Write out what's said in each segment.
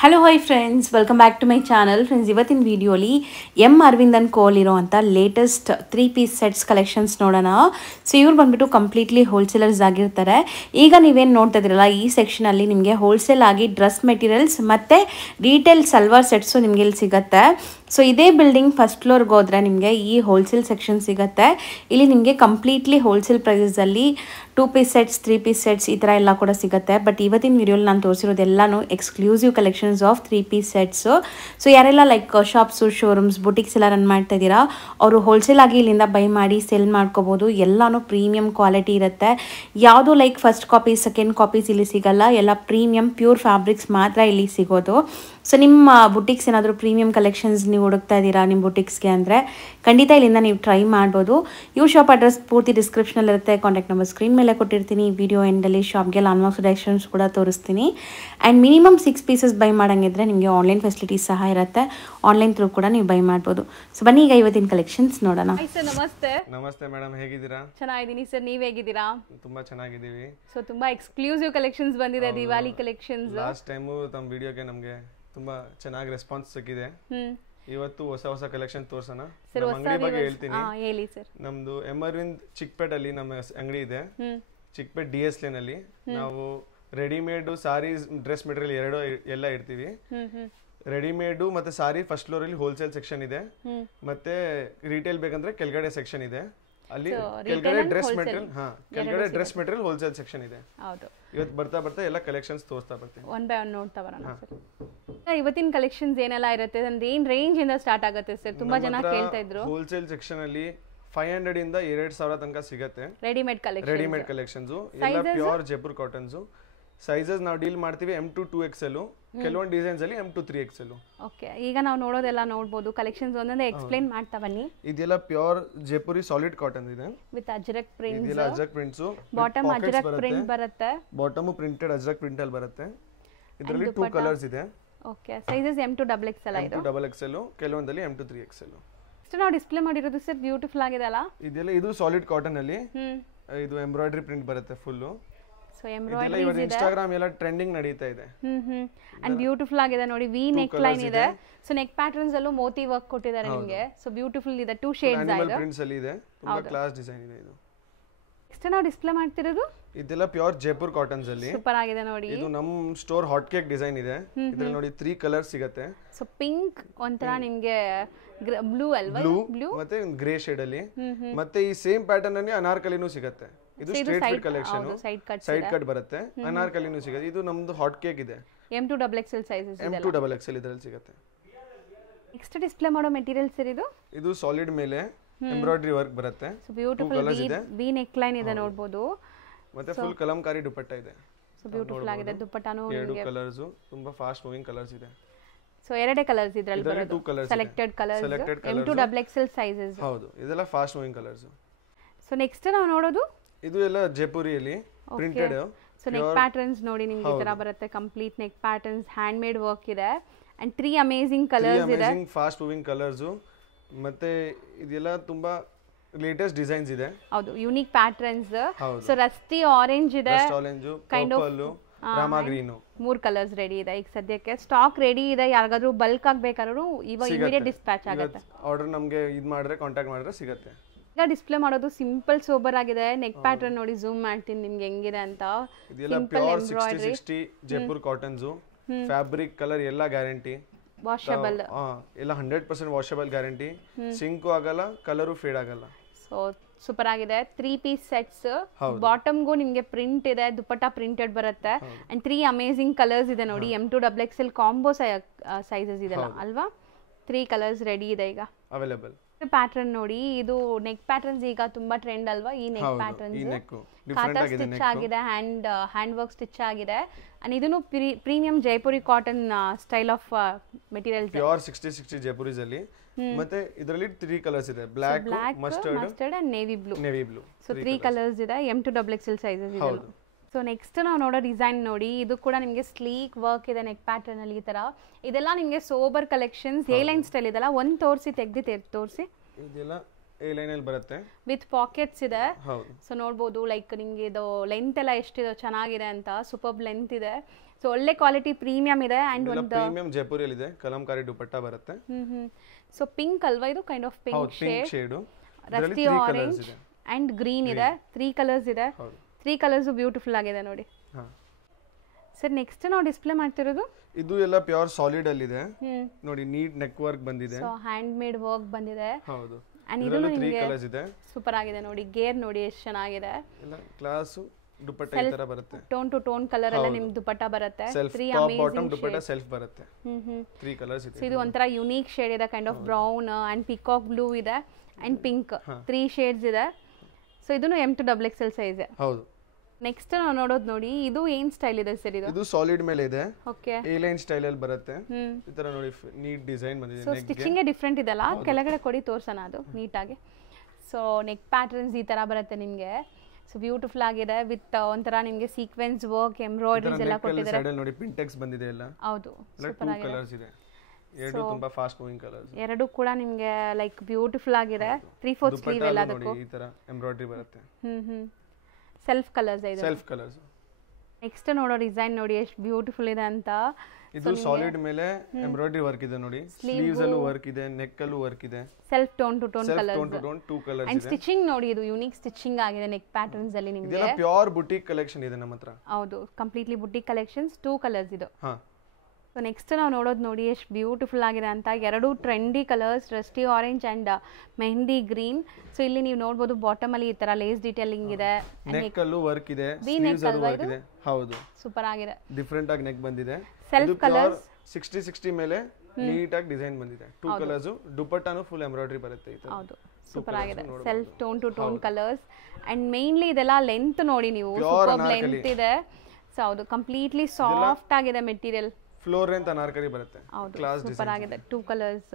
Hello hi friends, welcome back to my channel. Friends, ಇವತ್ತಿನ ವಿಡಿಯೋಲಿ Arvind and ಕೋಲ್ ಇರೋವಂಥ ಲೇಟೆಸ್ಟ್ 3 ಪೀಸ್ ಸೆಟ್ಸ್ ಕಲೆಕ್ಷನ್ಸ್ ನೋಡೋಣ. ಸೊ ಇವ್ರು ಬಂದ್ಬಿಟ್ಟು ಕಂಪ್ಲೀಟ್ಲಿ ಹೋಲ್ಸೇಲರ್ಸ್ ಆಗಿರ್ತಾರೆ. ಈಗ ನೀವೇನು ನೋಡ್ತಾ ಇದ್ದೀರಲ್ಲ, ಈ ಸೆಕ್ಷನಲ್ಲಿ ನಿಮಗೆ ಹೋಲ್ಸೇಲ್ ಆಗಿ ಡ್ರೆಸ್ ಮೆಟೀರಿಯಲ್ಸ್ ಮತ್ತು ರೀಟೇಲ್ ಸಲ್ವಾರ್ ಸೆಟ್ಸು ನಿಮಗೆ ಇಲ್ಲಿ ಸಿಗುತ್ತೆ. ಸೊ ಇದೇ ಬಿಲ್ಡಿಂಗ್ ಫಸ್ಟ್ ಫ್ಲೋರ್ಗೆ ಹೋದರೆ ನಿಮಗೆ ಈ ಹೋಲ್ಸೇಲ್ ಸೆಕ್ಷನ್ ಸಿಗುತ್ತೆ. ಇಲ್ಲಿ ನಿಮಗೆ ಕಂಪ್ಲೀಟ್ಲಿ ಹೋಲ್ಸೇಲ್ ಪ್ರೈಸಲ್ಲಿ 2 ಪೀಸ್ ಸೆಟ್ಸ್, 3 ಪೀಸ್ ಸೆಟ್ಸ್ ಈ ಥರ ಎಲ್ಲ ಕೂಡ ಸಿಗುತ್ತೆ. ಬಟ್ ಇವತ್ತಿನ ವಿಡಿಯೋಲಿ ನಾನು ತೋರಿಸಿರೋದೆಲ್ಲನೂ exclusive collections of 3 piece sets. So ಯಾರೆಲ್ಲ ಲೈಕ್ ಶಾಪ್ಸು, ಶೋರೂಮ್ಸ್, ಬುಟಿಕ್ಸ್ ಎಲ್ಲ ರನ್ ಮಾಡ್ತಾ ಇದ್ದೀರಾ, ಅವರು ಹೋಲ್ಸೇಲ್ ಆಗಿ ಇಲ್ಲಿಂದ ಬೈ ಮಾಡಿ ಸೆಲ್ ಮಾಡ್ಕೋಬೋದು. ಎಲ್ಲನೂ ಪ್ರೀಮಿಯಂ ಕ್ವಾಲಿಟಿ ಇರುತ್ತೆ. ಯಾವುದು like first copies, second copies ಇಲ್ಲಿ ಸಿಗಲ್ಲ. ಎಲ್ಲ ಪ್ರೀಮಿಯಂ ಪ್ಯೂರ್ ಫ್ಯಾಬ್ರಿಕ್ಸ್ ಮಾತ್ರ ಇಲ್ಲಿ ಸಿಗೋದು. ಸೊ ನಿಮ್ಮ ಬುಟಿಕ್ಸ್ ಏನಾದರೂ ಪ್ರೀಮಿಯಂ ಕಲೆಕ್ಷನ್ಸ್ ನೀವು ಹುಡುಕ್ತಾ ಇದ್ದೀರಾ ನಿಮ್ಮ ಬುಟಿಕ್ಸ್ಗೆ ಅಂದರೆ ಖಂಡಿತ ಇಲ್ಲಿಂದ ನೀವು ಟ್ರೈ ಮಾಡ್ಬೋದು. ಇವ್ರ ಶಾಪ್ ಅಡ್ರೆಸ್ ಪೂರ್ತಿ ಡಿಸ್ಕ್ರಿಪ್ಷನಲ್ಲಿ ಇರುತ್ತೆ. ಕಾಂಟ್ಯಾಕ್ಟ್ ನಂಬರ್ ಸ್ಕ್ರೀನ್ ಮೇಲೆ ಕೊಟ್ಟಿರ್ತೀನಿ. ವಿಡಿಯೋ ಎಂಡಲ್ಲಿ ಶಾಪ್ಗೆಲ್ಲ ಅನ್ಬಾಕ್ಸ್ ಡೈರೆಕ್ಷನ್ಸ್ ಕೂಡ ತೋರಿಸ್ತೀನಿ. ಆ್ಯಂಡ್ ಮಿನಿಮಮ್ 6 ಪೀಸಸ್ ಬೈ ಮಾಡೋಂಗಿದ್ರೆ ನಿಮಗೆ ಆನ್ಲೈನ್ ಫೆಸಿಲಿಟೀಸ್ ಸಹ ಇರುತ್ತೆ. ಆನ್ಲೈನ್ ಥ್ರೂ ಕೂಡ ನೀವು ಬೈ ಮಾಡ್ಬೋದು. ಸೊ ಬನ್ನಿ ಈಗ ಇವತ್ತಿನ ಕಲೆಕ್ಷನ್ಸ್ ನೋಡೋಣ. ಸರ್ ನಮಸ್ತೆ. ನಮಸ್ತೆ ಮೇಡಮ್, ಹೇಗಿದ್ದೀರಾ? ಚೆನ್ನಾಗಿದ್ದೀನಿ ಸರ್, ನೀವ್ ಹೇಗಿದ್ದೀರಾ? ತುಂಬಾ ಚೆನ್ನಾಗಿದ್ದೀವಿ. ಸೊ ತುಂಬಾ ಎಕ್ಸ್ಕ್ಲೂಸಿವ್ ಕಲೆಕ್ಷನ್ಸ್ ಬಂದಿದೆ, ದಿವಾಲಿ ಕಲೆಕ್ಷನ್ಸ್. ಲಾಸ್ಟ್ ಟೈಮು ತಮ್ಮ ವಿಡಿಯೋಗೆ ನಮಗೆ ತುಂಬಾ ಚೆನ್ನಾಗಿ ರೆಸ್ಪಾನ್ಸ್ ಸಿಕ್ಕಿದೆ. ಇವತ್ತು ಹೊಸ ಹೊಸ ಕಲೆಕ್ಷನ್ ತೋರ್ಸೋಣ. ನಮ್ಮ ಅಂಗಡಿ ಬಗ್ಗೆ ಹೇಳ್ತೀನಿ. ಹೇಳಿ ಸರ್. ನಮ್ದು ಅರವಿಂದ್ ಚಿಕ್ಪೇಟಲ್ಲಿ ನಮ್ಮ ಅಂಗಡಿ ಇದೆ. ಚಿಕ್ಪೇಟ್ DS ಲೈನ್ ಅಲ್ಲಿ ನಾವು ರೆಡಿಮೇಡ್ ಸಾರಿ, ಡ್ರೆಸ್ ಮೆಟೀರಿಯಲ್ ಎಲ್ಲ ಇಡ್ತೀವಿ. ರೆಡಿಮೇಡ್ ಮತ್ತೆ ಸಾರಿ ಫಸ್ಟ್ ಫ್ಲೋರ್ ಅಲ್ಲಿ ಹೋಲ್ಸೇಲ್ ಸೆಕ್ಷನ್ ಇದೆ. ಮತ್ತೆ ರಿಟೇಲ್ ಬೇಕಂದ್ರೆ ಕೆಳಗಡೆ ಸೆಕ್ಷನ್ ಇದೆ. ಅಲ್ಲಿ ಕೆಳಗಡೆ ಡ್ರೆಸ್ ಮೆಟೀರಿಯಲ್ ಹೋಲ್ಸೇಲ್ ಸೆಕ್ಷನ್ ಇದೆ. ಇವತ್ತು ಬರ್ತಾ ಬರ್ತಾ ಎಲ್ಲ ಕಲೆಕ್ಷನ್ಸ್ ತೋರಿಸ್ತಾ ಬರ್ತೀವಿ. ಒನ್ ಬೈ ಒನ್ ನೋಡ್ತಾ ಬರೋಣ ಸರ್. ಇವತ್ತಿನ ಕಲೆಕ್ಷನ್ಸ್ ಏನೆಲ್ಲ ಇರುತ್ತೆ ಅಂದ್ರೆ ಏನ್ ರೇಂಜ್ ಇಂದ ಸ್ಟಾರ್ಟ್ ಆಗುತ್ತೆ ಸರ್? ತುಂಬಾ ಜನ ಕೇಳ್ತಾ ಇದ್ರು. ಹೋಲ್ಸೇಲ್ ಸೆಕ್ಷನ್ ಅಲ್ಲಿ 500 ಇಂದ 2000 ತನಕ ಸಿಗುತ್ತೆ. ರೆಡಿಮೇಡ್ ಕಲೆಕ್ಷನ್ಸ್ ಎಲ್ಲ ಪ್ಯೂರ್ ಜೈಪುರ್ ಕಾಟನ್ಸ್. ಸೈಜಸ್ ನಾವು ಡೀಲ್ ಮಾಡ್ತೀವಿ M to 2XL, ಕೆಲವೊಂದು ಡಿಸೈನ್ಸ್ ಅಲ್ಲಿ M to 3XL. ಓಕೆ, ಈಗ ನಾವು ನೋಡೋದೆಲ್ಲ ನೋಡಬಹುದು. ಕಲೆಕ್ಷನ್ಸ್ ಒಂದೊಂದೇ ಎಕ್ಸ್ಪ್ಲೈನ್ ಮಾಡ್ತಾ ಬನ್ನಿ. ಇದೆಲ್ಲ ಪ್ಯೂರ್ ಜೈಪುರಿ ಸಾಲಿಡ್ ಕಾಟನ್ ಇದೆ ವಿತ್ ಅಜ್ರಕ್ ಪ್ರಿಂಟ್ಸ್. ಇದೆಲ್ಲ Ajrakh prints, bottom Ajrakh print ಬರುತ್ತೆ. ಬಾಟಮ್ ಪ್ರಿಂಟೆಡ್ ಅಜ್ರಕ್ ಪ್ರಿಂಟ್ ಅಲ್ಲಿ ಬರುತ್ತೆ. ಇದರಲ್ಲಿ 2 ಕಲರ್ಸ್ ಇದೆ. Okay, sizes M to XXL ಇದು XXL, ಕೆಲವೊಂದಲ್ಲಿ M to 3XL. ಇಷ್ಟು ನಾವು ಡಿಸ್ಪ್ಲೇ ಮಾಡಿರೋದು ಸರ್ ಬ್ಯೂಟಿಫುಲ್ ಆಗಿದೆ ಅಲ್ಲ? ಇದೆಲ್ಲ ಇದು ಸಾಲಿಡ್ ಕಾಟನ್ ಅಲ್ಲಿ ಇದು ಎಂಬ್ರಾಯ್ಡರಿ ಪ್ರಿಂಟ್ ಬರುತ್ತೆ ಫುಲ್. ಸೊ ಎಂಬ್ರಾಯ್ಡರಿ ಇದೆ. ಇನ್ಸ್ಟಾಗ್ರಾಮ್ ಎಲ್ಲ ಟ್ರೆಂಡಿಂಗ್ ನಡೀತಾ ಇದೆ. ಅಂಡ್ ಬ್ಯೂಟಿಫುಲ್ ಆಗಿದೆ ನೋಡಿ. ವಿ ನೆಕ್ ಲೈನ್ ಇದೆ. ಸೊ ನೆಕ್ ಪ್ಯಾಟರ್ನ್ಸ್ ಅಲ್ಲೂ ಮೋತಿ ವರ್ಕ್ ಕೊಟ್ಟಿದ್ದಾರೆ ನಿಮಗೆ. ಸೊ ಬ್ಯೂಟಿಫುಲ್ ಇದೆ. 2 ಶೇಡ್ಸ್ ಆಗಿದೆ. ಪ್ರಿಂಟ್ಸ್ ಅಲ್ಲಿ ಇದೆ. ತುಂಬಾ ಕ್ಲಾಸ್ ಡಿಸೈನ್ ಇದೆ ಇದು. ನೆಕ್ಸ್ಟ್ ನಾವು ಡಿಸ್ಪ್ಲೇ ಮಾಡ್ತಿರೋದು ಇದೆಲ್ಲ ಪ್ಯೂರ್ ಜೈಪುರ್ ಕಾಟನ್ಸ್ ಅಲ್ಲಿ ಸೂಪರ್ ಆಗಿದೆ ನೋಡಿ. ಇದು ನಮ್ಮ ಸ್ಟೋರ್ ಹಾಟ್ ಕೇಕ್ ಡಿಸೈನ್ ಇದೆ. ಇದರಲ್ಲಿ ನೋಡಿ 3 ಕಲರ್ಸ್ ಸಿಗುತ್ತೆ. ಸೊ ಪಿಂಕ್ ಒಂತರ ನಿಮಗೆ, ಬ್ಲೂ ಅಲ್ವಾ? ಬ್ಲೂ ಮತ್ತೆ ಗ್ರೇ ಶೇಡ್ ಅಲ್ಲಿ. ಮತ್ತೆ ಈ ಸೇಮ್ ಪ್ಯಾಟರ್ನ್ ಅಲ್ಲಿ ಅನಾರ್ಕಲಿನೂ ಸಿಗುತ್ತೆ. ಇದು straight fit collection, side cut ಬರುತ್ತೆ. ಅನಾರ್ಕಲಿನೂ ಸಿಗುತ್ತೆ. ಇದು ನಮ್ದು ಹಾಟ್ ಕೇಕ್ ಇದೆ. M to XXL ಸೈಜಸ್ ಇದೆ. M to XXL ಇದರಲ್ಲಿ ಸಿಗುತ್ತೆ. ನೆಕ್ಸ್ಟ್ ಡಿಸ್ಪ್ಲೇ ಮಾಡೋ ಮೆಟೀರಿಯಲ್ಸ್ ಇದು ಸಾಲಿಡ್ ಮೇಲೆ ಎಂಬ್ರಾಯ್ಡರಿ ವರ್ಕ್ ಬರುತ್ತೆ. So beautiful V neck line ಇದೆ ನೋಡಬಹುದು. ಮತ್ತೆ ಫುಲ್ ಕಲಂಕಾರಿ ದುಪಟ್ಟ ಇದೆ. ಸೊ ಬ್ಯೂಟಿಫುಲ್ ಆಗಿದೆ ದುಪಟ್ಟಾನು. 2 ಕಲರ್ಸ್, ತುಂಬಾ ಫಾಸ್ಟ್ ಮೂವಿಂಗ್ ಕಲರ್ಸ್ ಇದೆ. ಸೊ ಎರಡೇ ಕಲರ್ಸ್ ಇದರಲ್ಲಿ ಬರೋದು. Selected colours, M to XXL sizes. ಹೌದು, ಇದೆಲ್ಲ fast moving colours. So next ನಾವು ನೋಡೋದು ಇದು ಎಲ್ಲ ಜೈಪುರಿಯಲ್ಲಿ ಪ್ರಿಂಟೆಡ್. ಸೊ ನೆಕ್ ಪ್ಯಾಟರ್ನ್ಸ್ ನೋಡಿ ನಿಮಗೆ ಈ ತರ ಬರುತ್ತೆ. Complete neck patterns, hand made work ಇದೆ. ಅಂಡ್ 3 ಅಮೇಜಿಂಗ್ ಕಲರ್ಸ್ ಇದೆ. Fast moving colours. ಮತ್ತೆ ಇದೆಲ್ಲ ತುಂಬಾ ಲೇಟೆಸ್ಟ್ ಡಿಸೈನ್ಸ್ ಇದೆ. ಹೌದು, unique patterns. So Rusty orange ಇದೆ, kind of Rama green. 3 colours ready ಇದೆ. ಈಗ ಸದ್ಯಕ್ಕೆ ಸ್ಟಾಕ್ ರೆಡಿ ಇದೆ. ಯಾರಿಗಾದ್ರೂ ಬಲ್ಕ್ ಆಗಬೇಕಾದ್ರೂ ಇವಾಗ ಇಮಿಡಿಯೇಟ್ ಡಿಸ್ಪ್ಯಾಚ್ ಆಗುತ್ತೆ. ಆರ್ಡರ್ ನಮಗೆ ಇದು ಮಾಡಿದ್ರೆ, ಕಾಂಟ್ಯಾಕ್ಟ್ ಮಾಡಿದ್ರೆ ಸಿಗುತ್ತೆ. ಈಗ ಡಿಸ್ಪ್ಲೇ ಮಾಡೋದು ಸಿಂಪಲ್ ಸೋಬರ್ ಆಗಿದೆ. ನೆಕ್ ಪ್ಯಾಟರ್ನ್ ನೋಡಿ, ಝೂಮ್ ಮಾಡ್ತೀನಿ ನಿಮ್ಗೆ ಹೆಂಗಿದೆ ಅಂತ. ಇದೆಲ್ಲ pure 60 Jaipur cottons. Fabric colour ಎಲ್ಲ ಗ್ಯಾರಂಟಿ. ವಾಷಬಲ್ ಎಲ್ಲ 100% ವಾಷಬಲ್ ಗ್ಯಾರಂಟಿ. ಸಿಂಕು ಆಗಲ್ಲ, ಕಲರು ಫೇಡ್ ಆಗಲ್ಲ. ಸೊ ಸೂಪರ್ ಆಗಿದೆ. 3 ಪೀಸ್ ಸೆಟ್ಸ್. ಬಾಟಮ್ಗೂ ನಿಮಗೆ ಪ್ರಿಂಟ್ ಇದೆ, ದುಪಟ್ಟ ಪ್ರಿಂಟೆಡ್ ಬರುತ್ತೆ. ಅಂಡ್ 3 ಅಮೇಜಿಂಗ್ ಕಲರ್ಸ್ ಇದೆ ನೋಡಿ. M to XXL combo sizes ಇದೆಲ್ಲ ಅಲ್ವಾ? 3 ಕಲರ್ಸ್ ರೆಡಿ ಇದೆ ಈಗ ಅವೈಲೇಬಲ್. ಪ್ಯಾಟರ್ನ್ ನೋಡಿ, ಇದು ನೆಕ್ ಪ್ಯಾಟರ್ನ್ಸ್ ಈಗ ತುಂಬಾ ಟ್ರೆಂಡ್ ಅಲ್ವಾ? ಈ ನೆಕ್ ಪ್ಯಾಟರ್ನ್ಸ್ ಕಾಟಾ ಸ್ಟಿಚ್ ಆಗಿದೆ, ಹ್ಯಾಂಡ್ ವರ್ಕ್ ಸ್ಟಿಚ್ ಆಗಿದೆ. ಅಂಡ್ ಇದನ್ನು premium Jaipuri cotton style of material. Pure 60 Jaipuris ಅಲ್ಲಿ. ಮತ್ತೆ ಇದರಲ್ಲಿ 3 ಕಲರ್ಸ್ ಇದೆ. Black, mustard and navy blue. So 3 colours ಇದೆ. M to XXL ಸೈಜಸ್ ಇದೆ. ಸೊ ನೆಕ್ಸ್ಟ್ ನಾವು ನೋಡೋ ಡಿಸೈನ್ ನೋಡಿ. ಇದು ಕೂಡ ನಿಮಗೆ ಸ್ಲೀಕ್ ವರ್ಕ್ ಇದೆ ನೆಕ್ ಪ್ಯಾಟರ್ನ್ ಅಲ್ಲಿ. ಈ ತರ ಇದೆಲ್ಲ ನಿಮಗೆ sober collections. A line style ಇದೆಲ್ಲ. ಒಂದು ತೋರಿಸಿ, ತೋರಿಸಿ. ಇದೆಲ್ಲ ಎ ಲೈನ್ ಅಲ್ಲಿ ಬರುತ್ತೆ ವಿತ್ ಪಾಕೆಟ್ಸ್ ಇದೆ. ಸೊ ನೋಡಬಹುದು ಲೈಕ್ ನಿಮಗೆ ಇದು ಲೆಂತ್ ಎಲ್ಲ ಎಷ್ಟಿದೆ ಚೆನ್ನಾಗಿದೆ ಅಂತ. ಸೂಪರ್ ಲೆಂತ್ ಇದೆ. ಸೊ ಒಳ್ಳೆ ಕ್ವಾಲಿಟಿ ಪ್ರೀಮಿಯಂ ಇದೆ ಅಂಡ್ ಒಂದು ಪ್ರೀಮಿಯಂ ಜೈಪುರಿಯಲ್ಲಿ ಇದೆ, ಕಲಂಕಾರಿ ದುಪಟ್ಟ ಬರುತ್ತೆ. ಸೊ ಪಿಂಕ್ ಅಲ್ವಾ ಇದು, kind of pink pink shade, Rusty orange and green ಇದೆ, 3 ಕಲರ್ಸ್ ಇದೆ. 3 ಕಲರ್ಸ್ ಬ್ಯೂಟಿಫುಲ್ ಆಗಿದೆ ನೋಡಿ. ಸರ್ ನೆಕ್ಸ್ಟ್ ನಾವು ಡಿಸ್ಪ್ಲೇ ಮಾಡ್ತಿರೋದು ಇದು ಎಲ್ಲ ಪ್ಯೂರ್ ಸಾಲಿಡ್ ಅಲ್ಲಿ ಇದೆ ನೋಡಿ, ನೀಟ್ ನೆಕ್ ವರ್ಕ್ ಬಂದಿದೆ, ಸೊ ಹ್ಯಾಂಡ್ ಮೇಡ್ ವರ್ಕ್ ಬಂದಿದೆ. ಹೌದು, ಅಂಡ್ ಇದು ನಿಮಗೆ ಸೂಪರ್ ಆಗಿದೆ ನೋಡಿ, ಗೇರ್ ನೋಡಿ ಎಷ್ಟು ಚೆನ್ನಾಗಿದೆ, ಎಲ್ಲ ಕ್ಲಾಸ್ ದುಪಟ್ಟ ಈ ತರ ಬರುತ್ತೆ, ಟೋನ್ ಟು ಟೋನ್ ಕಲರ್ ಎಲ್ಲ ನಿಮಗೆ ದುಪಟ್ಟ ಬರುತ್ತೆ. 3 ಅಮೇಜಿಂಗ್ ದುಪಟ್ಟ ಸೆಲ್ಫ್ ಬರುತ್ತೆ. 3 ಕಲರ್ಸ್ ಇದೆ. ಇದು ಒಂತರ ಯುನೀಕ್ ಶೇಡ್ ಇದೆ, kind of brown and peacock blue ಇದೆ ಅಂಡ್ ಪಿಂಕ್, 3 ಶೇಡ್ಸ್ ಇದೆ. ಸೊ ಇದನ್ನು M2XXL ಸೈಜ್. ಹೌದು. ನೆಕ್ಸ್ಟ್ ನಾವು ನೋಡೋದು ನೋಡಿ, ಇದು ಏನ್ ಸ್ಟೈಲ್ ಇದೆ ಸರ್? ಇದು ಸಾಲಿಡ್ ಮೇಲೆ ಇದೆ, ಓಕೆ, ಎ ಲೈನ್ ಸ್ಟೈಲ್ ಅಲ್ಲಿ ಬರುತ್ತೆ. ಈ ತರ ನೋಡಿ ನೀಟ್ ಡಿಸೈನ್ ಬಂದಿದೆ. ಸೊ ಸ್ಟಿಚಿಂಗ್ ಡಿಫ್ರೆಂಟ್ ಇದೆಲ್ಲ, ಕೆಳಗಡೆ ಕೊಡಿ ತೋರ್ಸೋಣ ಅದು ನೀಟಾಗಿ. ಸೊ ನೆಕ್ ಪ್ಯಾಟರ್ನ್ಸ್ ಈ ತರ ಬರುತ್ತೆ ನಿಮಗೆ. ಸೊ ಬ್ಯೂಟಿಫುಲ್ ಆಗಿದೆ ವಿತ್ ಒಂಥರ ನಿಮಗೆ ಸೀಕ್ವೆನ್ಸ್ ವರ್ಕ್, ಎಂಬ್ರಾಯ್ಡರೀಸ್ ಎಲ್ಲ ಕೊಟ್ಟಿದ್ದಾರೆ. ಸೈಡ್ ಅಲ್ಲಿ ನೋಡಿ ಪಿಂಟೆಕ್ಸ್ ಬಂದಿದೆ ಎಲ್ಲ. ಹೌದು, ಸೂಪರ್ ಆಗಿದೆ. ಕಲರ್ಸ್ ಇದೆ, ಎರಡು ತುಂಬಾ ಫಾಸ್ಟ್ ಮೂವಿಂಗ್ ಕಲರ್ಸ್. ಎರಡು ಕೂಡ ನಿಮಗೆ ಲೈಕ್ ಬ್ಯೂಟಿಫುಲ್ ಆಗಿದೆ. 3/4 ಸ್ಲೀವ್ ಎಲ್ಲದಕ್ಕೂ ಈ ತರ ಎಂಬ್ರಾಯ್ಡರಿ ಬರುತ್ತೆ. ಸೆಲ್ಫ್ ಕಲರ್ಸ್ ಇದೆ. Self colours. ನೆಕ್ಸ್ಟ್ ನೋಡೋ ಡಿಸೈನ್ ನೋಡಿ ಎಷ್ಟು ಬ್ಯೂಟಿಫುಲ್ ಇದೆ ಅಂತ. ಇದು ಸಾಲಿಡ್ ಮೇಲೆ ಎಂಬ್ರಾಯ್ಡರಿ ವರ್ಕ್ ಇದೆ ನೋಡಿ, ಸ್ಲೀವ್ಸ್ ಅಲ್ಲೂ ವರ್ಕ್ ಇದೆ, ನೆಕ್ ಅಲ್ಲೂ ವರ್ಕ್ ಇದೆ. Self tone to tone colours, tone to tone 2 colours ಇದೆ. ಅಂಡ್ ಸ್ಟಿಚಿಂಗ್ ನೋಡಿ, ಇದು ಯೂನಿಕ್ ಸ್ಟಿಚಿಂಗ್ ಆಗಿದೆ ನೆಕ್ ಪ್ಯಾಟರ್ನ್ಸ್ ಅಲ್ಲಿ ನಿಮಗೆ. ಇದೆಲ್ಲ ಪ್ಯೂರ್ ಬುಟಿಕ್ ಕಲೆಕ್ಷನ್ ಇದೆ ನಮ್ಮ ಹತ್ರ. ಹೌದು, ಕಂಪ್ಲೀಟ್ಲಿ ಬುಟಿಕ್ ಕಲೆಕ್ಷನ್ಸ್. 2 ಕಲರ್ಸ್ ಇದು. ಹಾ. ಸೊ ನೆಕ್ಸ್ಟ್ ನಾವು ನೋಡೋದು ನೋಡಿ ಎಷ್ಟು ಬ್ಯೂಟಿಫುಲ್ ಆಗಿದೆ ಅಂತ. 2 trendy colours, Rusty orange and mehndi green. So ಇಲ್ಲಿ ನೀವು ನೋಡಬಹುದು ಬಾಟಮ್ ಅಲ್ಲಿ ಈ ತರ ಲೇಸ್ ಡಿಟೇಲಿಂಗ್ ಇದೆ, ನೆಕ್ ಅಲ್ಲೂ ವರ್ಕ್ ಇದೆ, ಸ್ಲೀವ್ಸ್ ಅಲ್ಲೂ ವರ್ಕ್ ಇದೆ. ಹೌದು, ಸೂಪರ್ ಆಗಿದೆ. ಡಿಫರೆಂಟ್ ಆಗಿ ನೆಕ್ ಬಂದಿದೆ. ಸೆಲ್ಫ್ ಕಲರ್ಸ್ 60 ಮೇಲೆ ನೀಟ್ ಆಗಿ ಡಿಸೈನ್ ಬಂದಿದೆ. 2 ಕಲರ್ಸ್, ದುಪಟ್ಟಾನು ಫುಲ್ ಎಂಬ್ರಾಯ್ಡರಿ ಬರುತ್ತೆ ಈ ತರ. ಹೌದು, ಸೂಪರ್ ಆಗಿದೆ. Self tone to tone colours and mainly ಇದೆಲ್ಲ ಲೆಂತ್ ನೋಡಿ ನೀವು, ಸೂಪರ್ ಲೆಂತ್ ಇದೆ. ಸೊ ಹೌದು, ಕಂಪ್ಲೀಟ್ಲಿ ಸಾಫ್ಟ್ ಆಗಿದೆ ಮೆಟೀರಿಯಲ್. ಫ್ಲೋರ್ ಲೆಂತ್ ಅನಾರ್ಕಲಿ ಬರುತ್ತೆ. ಕ್ಲಾಸ್ ಸೂಪರ್ ಆಗಿದೆ. 2 ಕಲರ್ಸ್.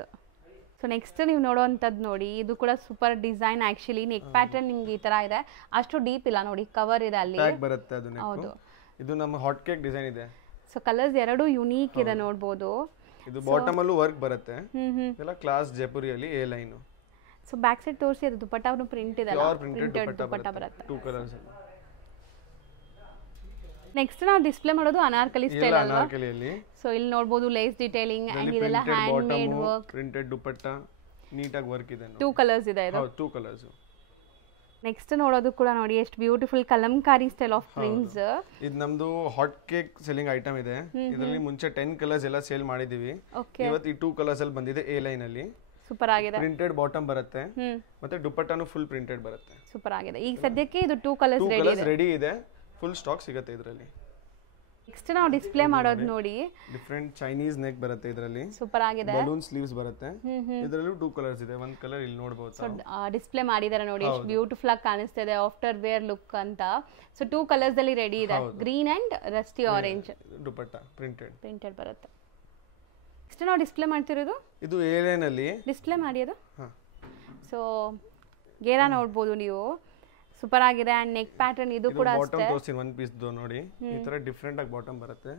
ಸೊ ನೆಕ್ಸ್ಟ್ ನೀವು ನೋಡುವಂಥದ್ದು ನೋಡಿ, ಇದು ಕೂಡ super design. Actually neck pattern ನಿಮ್ಗೆ ಈ ತರ ಇದೆ, ಅಷ್ಟು ಡೀಪ್ ಇಲ್ಲ ನೋಡಿ, ಕವರ್ ಇದೆ ಅಲ್ಲಿ. ಟ್ಯಾಗ್ ಬರುತ್ತೆ ಅದು ನೆಕ್. ಹೌದು, ಇದು ನಮ್ಮ ಹಾಟ್ ಕೇಕ್ ಡಿಸೈನ್ ಇದೆ. ಸೊ ಕಲರ್ಸ್ 2 ಯುನೀಕ್ ಇದೆ ನೋಡಬಹುದು. ಇದು ಬಾಟಮ್ ಅಲ್ಲೂ ವರ್ಕ್ ಬರುತ್ತೆ. ಇದೆಲ್ಲ ಕ್ಲಾಸ್ ಜೈಪುರಿಯಲ್ಲಿ A line. So back side ತೋರಿಸಿ, ಅದು ದುಪಟ್ಟಾನು ಪ್ರಿಂಟ್ ಇದೆ ಅಲ್ಲ, ಪ್ರಿಂಟೆಡ್ ದುಪಟ್ಟ ಬರುತ್ತೆ. 2 ಕಲರ್ಸ್. ನೆಕ್ಸ್ಟ್ ನಾವು ಡಿಸ್ಪ್ಲೇ ಮಾಡೋದು ಅನಾರ್ಕಲಿ ಸ್ಟೈಲ್ ಅಲ್ವಾ? ಅನಾರ್ಕಲಿಯಲ್ಲಿ. ಸೊ ಇಲ್ಲಿ ನೋಡಬಹುದು ಲೇಸ್ ಡಿಟೇಲಿಂಗ್ ಅಂಡ್ ಇದೆಲ್ಲ hand made work, printed dupatta, ನೀಟಾಗಿ ವರ್ಕ್ ಇದೆ. 2 ಕಲರ್ಸ್ ಇದೆ ಇದು. ಹೌದು, 2 ಕಲರ್ಸ್. ನೆಕ್ಸ್ಟ್ ನೋಡೋದು ಕೂಡ ನೋಡಿ ಎಷ್ಟು beautiful Kalamkari style of prints. ಇದು ನಮ್ದು ಹಾಟ್ ಕೇಕ್ ಸೆಲ್ಲಿಂಗ್ ಐಟಮ್ ಇದೆ. ಇದರಲ್ಲಿ ಮುಂಚೆ 10 ಕಲರ್ಸ್ ಎಲ್ಲ ಸೇಲ್ ಮಾಡಿದೀವಿ. ಇವತ್ತು ಈ 2 ಕಲರ್ಸ್ ಅಲ್ಲಿ ಬಂದಿದೆ ಎ ಲೈನ್ ಅಲ್ಲಿ. ಸೂಪರ್ ಆಗಿದೆ. ಪ್ರಿಂಟೆಡ್ ಬಾಟಮ್ ಬರುತ್ತೆ, ಮತ್ತೆ ದುಪಟ್ಟಾನು ಫುಲ್ ಪ್ರಿಂಟೆಡ್ ಬರುತ್ತೆ. ಸೂಪರ್ ಆಗಿದೆ. ಈಗ ಸದ್ಯಕ್ಕೆ ಇದು 2 ಕಲರ್ಸ್ ರೆಡಿ ಇದೆ, ಫುಲ್ ಸ್ಟಾಕ್ ಸಿಗುತ್ತೆ ಇದರಲ್ಲಿ. ನೆಕ್ಸ್ಟ್ ನಾವು ಡಿಸ್ಪ್ಲೇ ಮಾಡೋದು ನೋಡಿ, ಡಿಫರೆಂಟ್ ಚೈನೀಸ್ ನೆಕ್ ಬರುತ್ತೆ ಇದರಲ್ಲಿ. ಸೂಪರ್ ಆಗಿದೆ. ಬಲೂನ್ ಸ್ಲೀವ್ಸ್ ಬರುತ್ತೆ. ಇದರಲ್ಲೂ 2 ಕಲರ್ಸ್ ಇದೆ. ಒಂದು ಕಲರ್ ಇಲ್ಲಿ ನೋಡಬಹುದು. ಸೊ ಡಿಸ್ಪ್ಲೇ ಮಾಡಿದ್ದಾರೆ ನೋಡಿ, ಎಷ್ಟು ಬ್ಯೂಟಿಫುಲ್ ಆಗಿ ಕಾಣಿಸ್ತಾ ಇದೆ, ಆಫ್ಟರ್ ವೇರ್ ಲುಕ್ ಅಂತ. ಸೊ 2 ಕಲರ್ಸ್ ಅಲ್ಲಿ ರೆಡಿ ಇದೆ, green and Rusty orange. Dupatta printed ಬರುತ್ತೆ. ನೆಕ್ಸ್ಟ್ ನಾವು ಡಿಸ್ಪ್ಲೇ ಮಾಡ್ತಿರೋದು, ಇದು ಎ ಲೈನ್ ಅಲ್ಲಿ ಡಿಸ್ಪ್ಲೇ ಮಾಡಿ ಅದು. ಸೊ ಗೇರಾ ನೋಡಬಹುದು ನೀವು, ಸೂಪರ್ ಆಗಿದೆ. ಅಂಡ್ ನೆಕ್ ಪ್ಯಾಟರ್ನ್ ಇದು ಕೂಡ ಅಷ್ಟೇ. ತೋರಿಸ್ತೀನಿ ಒಂದು ಪೀಸ್ ನೋಡಿ, ಈ ತರ ಡಿಫರೆಂಟ್ ಆಗಿ ಬಾಟಮ್ ಬರುತ್ತೆ.